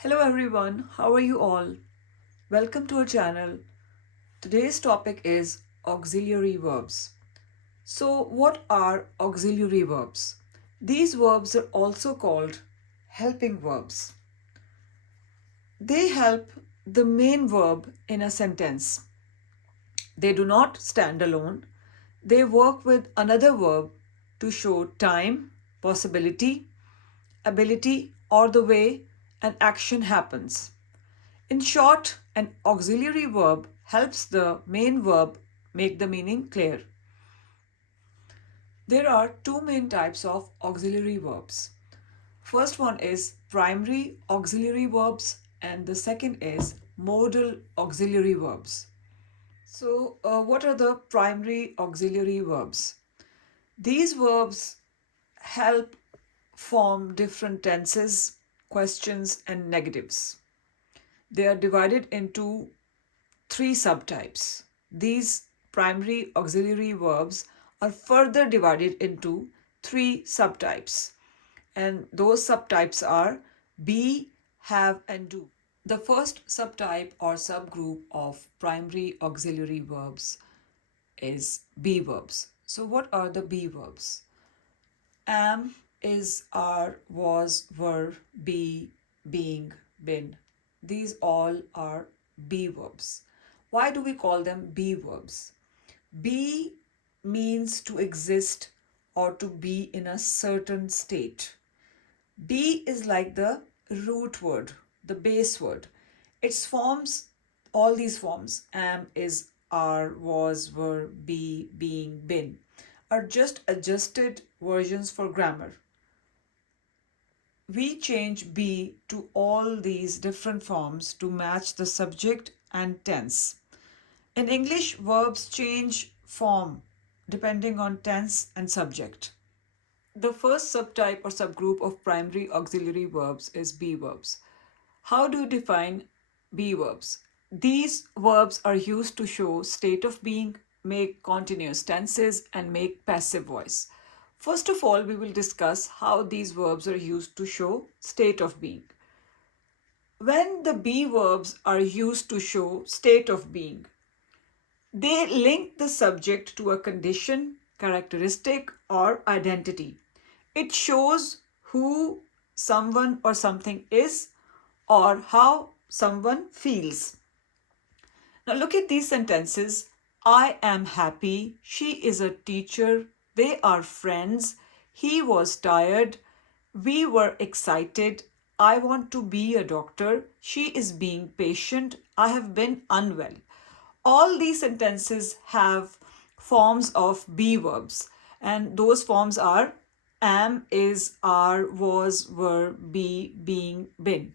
Hello everyone, how are you all? Welcome to our channel. Today's topic is auxiliary verbs. So, what are auxiliary verbs? These verbs are also called helping verbs. They help the main verb in a sentence. They do not stand alone. They work with another verb to show time, possibility, ability, or the way an action happens. In short, an auxiliary verb helps the main verb make the meaning clear. There are two main types of auxiliary verbs. First one is primary auxiliary verbs and the second is modal auxiliary verbs. So, what are the primary auxiliary verbs? These verbs help form different tenses, questions, and negatives. They are divided into three subtypes. These primary auxiliary verbs are further divided into three subtypes, and those subtypes are be, have, and do. The first subtype or subgroup of primary auxiliary verbs is be verbs. So, what are the be verbs? Am, is, are, was, were, be, being, been. These all are be verbs. Why do we call them be verbs? Be means to exist or to be in a certain state. Be is like the root word, the base word. Its forms, all these forms, am, is, are, was, were, be, being, been, are just adjusted versions for grammar. We change be to all these different forms to match the subject and tense. In English, verbs change form depending on tense and subject. The first subtype or subgroup of primary auxiliary verbs is be verbs. How do you define be verbs? These verbs are used to show state of being, make continuous tenses, and make passive voice. First of all, we will discuss how these verbs are used to show state of being. When the be verbs are used to show state of being, they link the subject to a condition, characteristic, or identity. It shows who someone or something is or how someone feels. Now look at these sentences. I am happy. She is a teacher. They are friends. He was tired. We were excited. I want to be a doctor. She is being patient. I have been unwell. All these sentences have forms of be verbs, and those forms are am, is, are, was, were, be, being, been.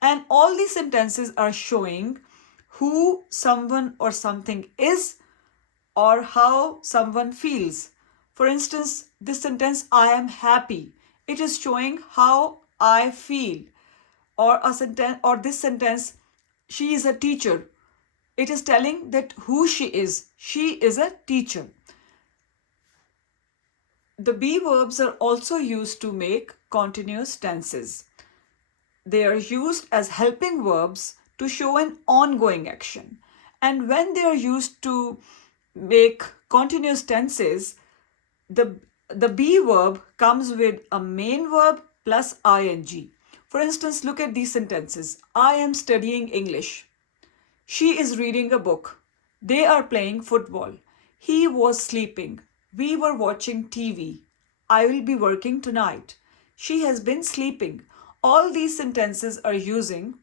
And all these sentences are showing who someone or something is or how someone feels. For instance, this sentence, I am happy, it is showing how I feel. Or a sentence, or this sentence, she is a teacher, it is telling that who she is. She is a teacher. The be verbs are also used to make continuous tenses. They are used as helping verbs to show an ongoing action. And when they are used to make continuous tenses, the be verb comes with a main verb plus ing. For instance, look at these sentences. I am studying English. She is reading a book. They are playing football. He was sleeping. We were watching TV. I will be working tonight. She has been sleeping. All these sentences are using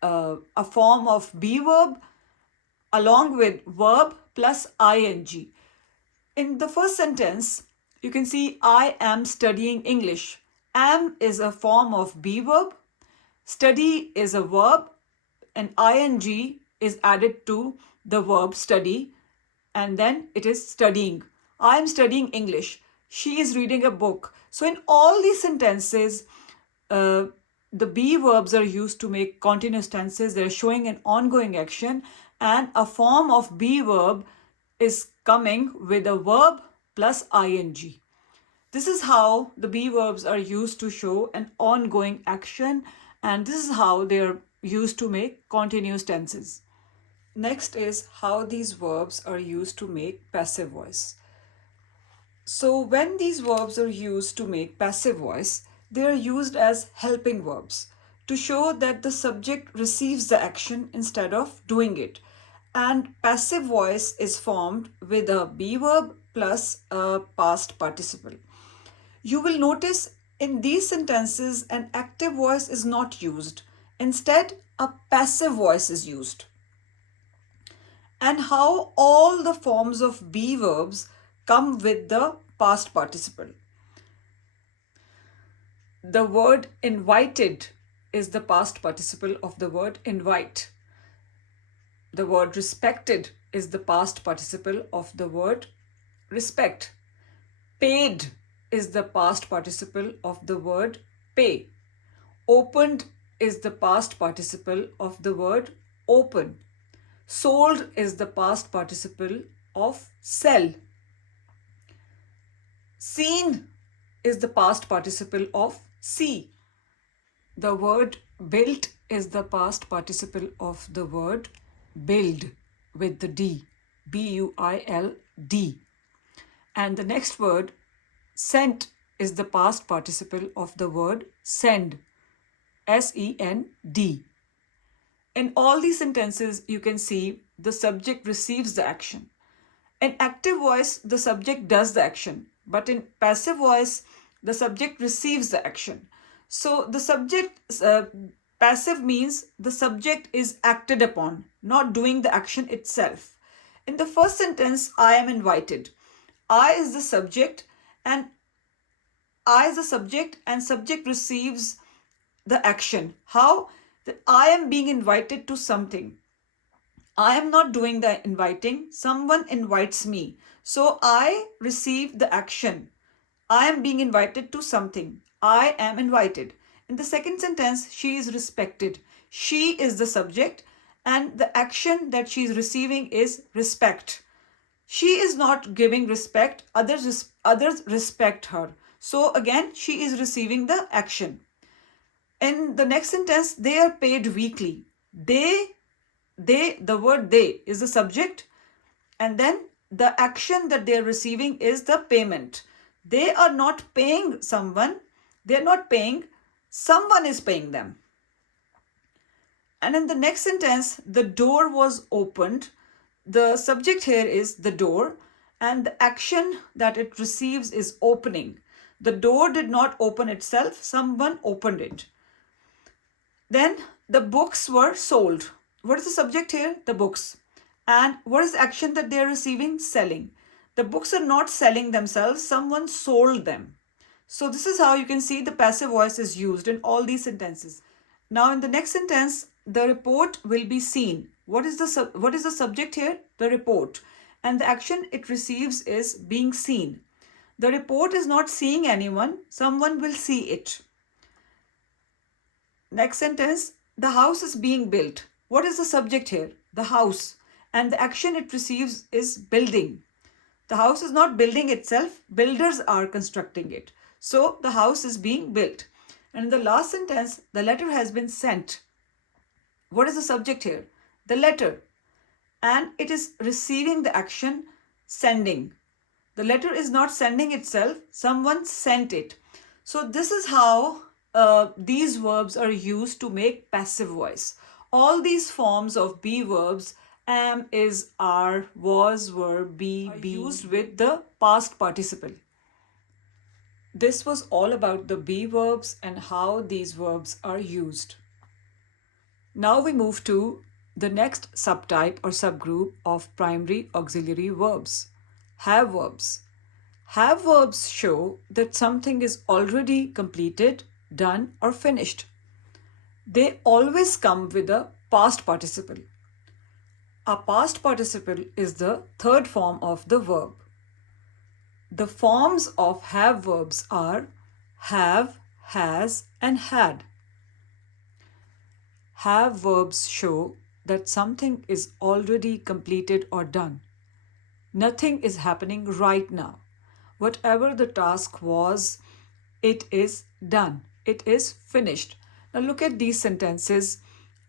a form of be verb along with verb plus ing. In the first sentence, you can see I am studying English. Am is a form of be verb. Study is a verb and ing is added to the verb study and then it is studying. I am studying English. She is reading a book. So in all these sentences, the be verbs are used to make continuous tenses. They're showing an ongoing action and a form of be verb is coming with a verb plus ing. This is how the be verbs are used to show an ongoing action And this is how they are used to make continuous tenses. Next is how these verbs are used to make passive voice. So when these verbs are used to make passive voice, they are used as helping verbs to show that the subject receives the action instead of doing it. And passive voice is formed with a be verb plus a past participle. You will notice in these sentences an active voice is not used. Instead, a passive voice is used. And how all the forms of be verbs come with the past participle. The word invited is the past participle of the word invite. The word respected is the past participle of the word respect. Paid is the past participle of the word pay. Opened is the past participle of the word open. Sold is the past participle of sell. Seen is the past participle of see. The word built is the past participle of the word build with the D, B-U-I-L-D. And the next word, sent, is the past participle of the word send, S-E-N-D. In all these sentences, you can see the subject receives the action. In active voice, the subject does the action, but in passive voice, the subject receives the action. So the subject, passive means the subject is acted upon, not doing the action itself. In the first sentence, I am invited. I is the subject and subject receives the action. How? That I am being invited to something. I am not doing the inviting. Someone invites me. So I receive the action. I am being invited to something. I am invited. In the second sentence, she is respected. She is the subject and the action that she is receiving is respect. She is not giving respect. Others respect her. So again, she is receiving the action. In the next sentence, they are paid weekly. The word they is the subject, and then the action that they are receiving is the payment. They are not paying someone, they are not paying, someone is paying them. And in the next sentence, the door was opened. The subject here is the door, and the action that it receives is opening. The door did not open itself, someone opened it. Then the books were sold. What is the subject here? The books. And what is the action that they are receiving? Selling. The books are not selling themselves, someone sold them. So this is how you can see the passive voice is used in all these sentences. Now in the next sentence, the report will be seen. What is the subject here? The report. And the action it receives is being seen. The report is not seeing anyone, someone will see it. Next sentence, the house is being built. What is the subject here? The house. And the action it receives is building. The house is not building itself, builders are constructing it. So the house is being built. And in the last sentence, the letter has been sent. What is the subject here? The letter. And it is receiving the action sending. The letter is not sending itself, someone sent it. So this is how these verbs are used to make passive voice. All these forms of be verbs, am, is, are, was, were, be, used with the past participle. This was all about the be verbs and how these verbs are used. Now we move to the next subtype or subgroup of primary auxiliary verbs, have verbs. Have verbs show that something is already completed, done, or finished. They always come with a past participle. A past participle is the third form of the verb. The forms of have verbs are have, has, and had. Have verbs show that something is already completed or done. Nothing is happening right now. Whatever the task was, it is done. It is finished. Now look at these sentences.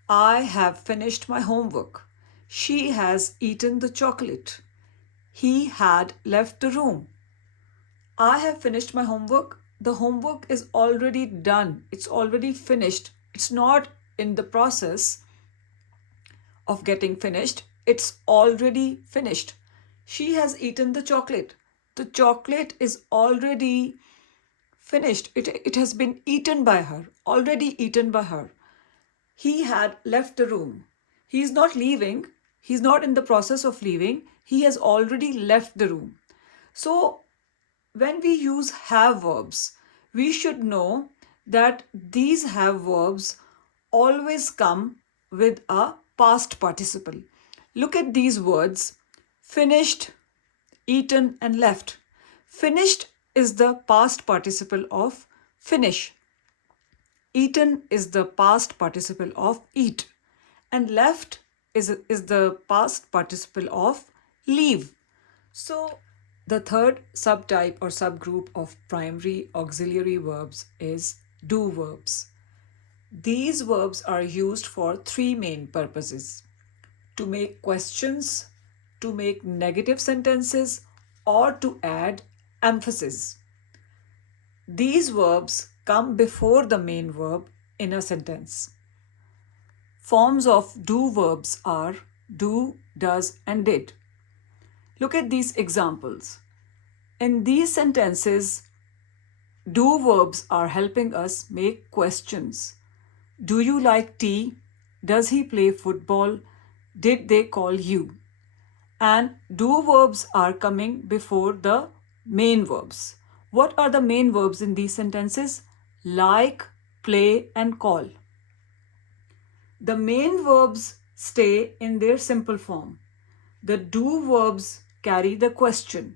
I have finished my homework. She has eaten the chocolate. He had left the room. I have finished my homework. The homework is already done. It's already finished. It's not in the process of getting finished. It's already finished. She has eaten the chocolate. The chocolate is already finished. It has been eaten by her, already eaten by her. He had left the room. He is not leaving. He's not in the process of leaving. He has already left the room. So when we use have verbs, we should know that these have verbs always come with a past participle. Look at these words: finished, eaten, and left. Finished is the past participle of finish. Eaten is the past participle of eat. And left is the past participle of leave. So the third subtype or subgroup of primary auxiliary verbs is do verbs. These verbs are used for three main purposes: to make questions, to make negative sentences, or to add emphasis. These verbs come before the main verb in a sentence. Forms of do verbs are do, does, and did. Look at these examples. In these sentences, do verbs are helping us make questions. Do you like tea? Does he play football? Did they call you? And do verbs are coming before the main verbs. What are the main verbs in these sentences? Like, play, and call. The main verbs stay in their simple form. The do verbs carry the question.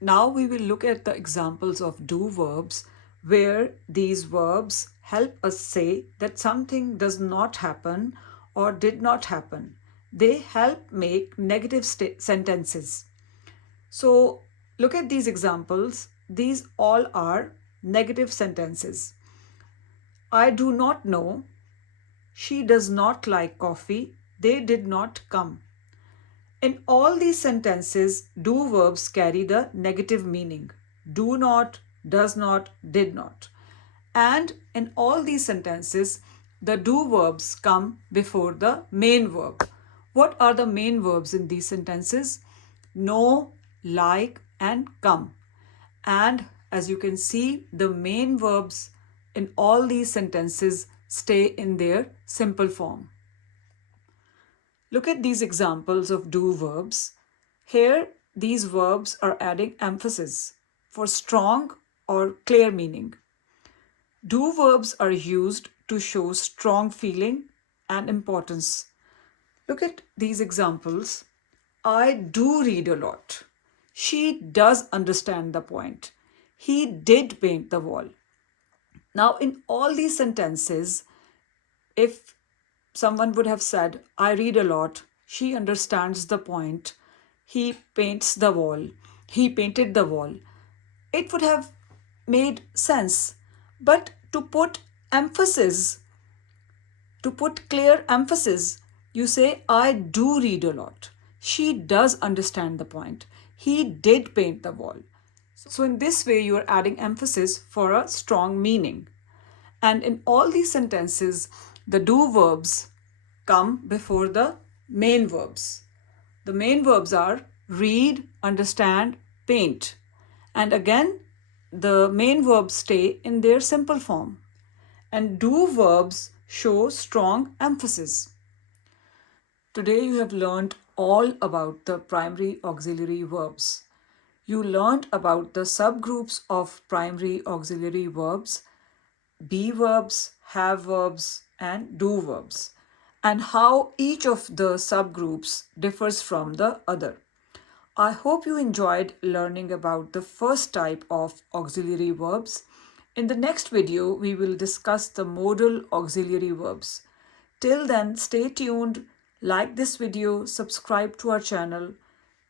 Now we will look at the examples of do verbs where these verbs help us say that something does not happen or did not happen. They help make negative sentences. So look at these examples. These all are negative sentences. I do not know. She does not like coffee. They did not come. In all these sentences, do verbs carry the negative meaning. Do not, does not, did not. And in all these sentences, the do verbs come before the main verb. What are the main verbs in these sentences? Know, like, and come. And as you can see, the main verbs in all these sentences stay in their simple form. Look at these examples of do verbs. Here, these verbs are adding emphasis for strong or clear meaning. Do verbs are used to show strong feeling and importance. Look at these examples. I do read a lot. She does understand the point. He did paint the wall. Now, in all these sentences, if someone would have said, I read a lot, she understands the point, he paints the wall, he painted the wall, it would have made sense. But to put emphasis, to put clear emphasis, you say, I do read a lot. She does understand the point. He did paint the wall. So in this way, you are adding emphasis for a strong meaning. And in all these sentences, the do verbs come before the main verbs. The main verbs are read, understand, paint. And again, the main verbs stay in their simple form. And do verbs show strong emphasis. Today you have learned all about the primary auxiliary verbs. You learned about the subgroups of primary auxiliary verbs, be verbs, have verbs, and do verbs, and how each of the subgroups differs from the other. I hope you enjoyed learning about the first type of auxiliary verbs. In the next video, we will discuss the modal auxiliary verbs. Till then, stay tuned, like this video, subscribe to our channel.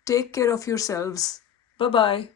Take care of yourselves. Bye-bye.